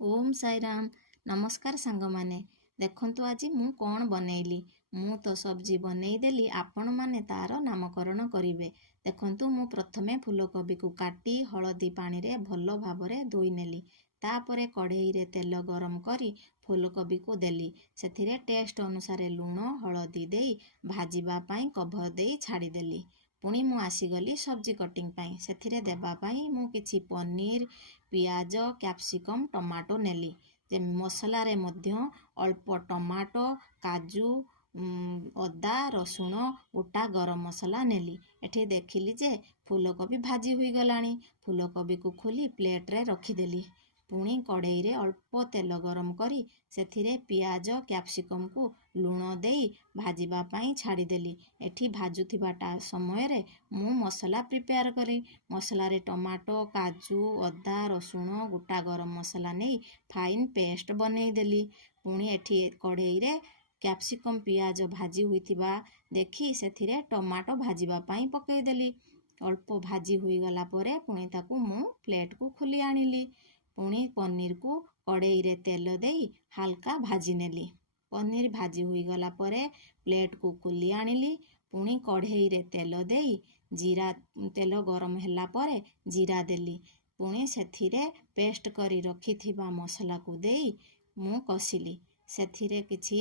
ओम साई राम। नमस्कार सांग माने। देखंतु आज मु कौन बनैली। मु तो सब्जी बनईदेली, आपण माने तार नामकरण करिवे। देखंतु मु प्रथमे फूलकोबी को काटी हलदी पानी रे भलो भाबरे धोई नेली। तापरे कढ़ई रे तेल गरम करी फूलकोबी को देली। सेथिरे टेस्ट अनुसार लूण हलदी देई भाजिबा पाई कभर देई छाड़ी देली। पुणी मु आसीगली सब्जी कटिंग पाई। सेथिरे देबा पाई मु किछि पनीर, पियाज, कैप्सिकम, टमाटो नेली। जे मसला रे मध्य अल्प टमाटो, काजू, अदा, रसुण, गोटा गरम मसला नेली। एठी देखिली जे फूलकोबी भाजी हुई गलानी। फूलकोबी को खोली प्लेट रे रखीदेली। पुणी कढ़ई रे अल्प तेल गरम करी सेथिरे पियाज, कैप्सिकम को लूण देई भाजिबा पाई छाड़ीदेली। एठी भाजुथिबा समय रे मु मसला प्रिपेयर करी। मसला रे टमाटो, काजू, अदा, रसुण, गोटा गरम मसला नहीं फाइन पेस्ट बनई देली। पुणी एठी कढ़ई रे कैप्सिकम पियाज भाजी हुईथिबा देखी सेथिरे टमाटो भाजिबा पाई पकईदेली। अल्प भाजी हुई गला परे पुणी ताकू मु प्लेट को खोली आनिली। पुणी पनीर को कढ़ई रे तेल देई हालका भाजी नेली। पनीर भाजी हुई गला परे प्लेट को खोली आनिली। पुणी कढ़ई रे तेल देई जीरा तेल गरम होला परे जीरा देली। पुणी सेथिरे पेस्ट करी रखिथिबा मसला को देई मु कसिली। सेथिरे किछि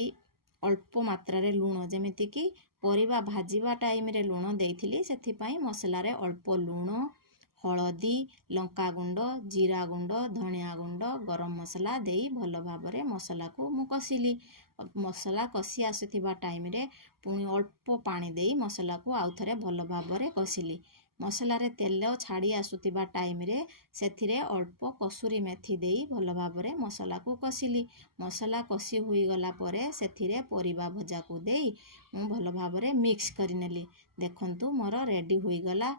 अल्प मात्रा रे लूण, जेमिति कि परिबा भाजिबा टाइम रे लूण देइथिली, सेथिपाई मसला रे अल्प लूण, हलदी, लंका गुंड, जीरा गुंड, धनिया गुंड, गरम मसला देई भलो भाबरे मसला को मु कसिली। मसला कसी आसुथिबा टाइम रे पुणी अल्प पानी देई मसला को आउथरे भलो भाबरे कसिली। मसला रे तेल छाड़ी आसुथिबा टाइम रे सेथिरे अल्प कसूरी मेथी देई भलो भाबरे मसला को कसिली। मसला कसी हुई गला परे सेथिरे परिबा भजा को देई मु भलो भाबरे मिक्स करिनेली। देखंतु मोर रेडी हुई गला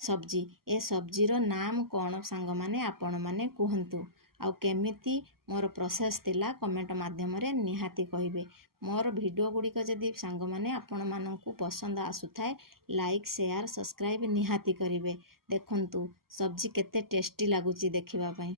सब्जी। ए सब्जी रो नाम कौन सांग माने आपण माने कुहंतु। आउ केमिति मोर प्रोसेस तिला कमेंट माध्यम रे निहाती कहिबे। मोर वीडियो गुड़िक जदि सांग माने आपण मानकु पसंद आसुथाए लाइक, शेयर, सब्सक्राइब निहाती करिवे। देखंतु सब्जी केते टेस्टी लागुची देखिबा पई।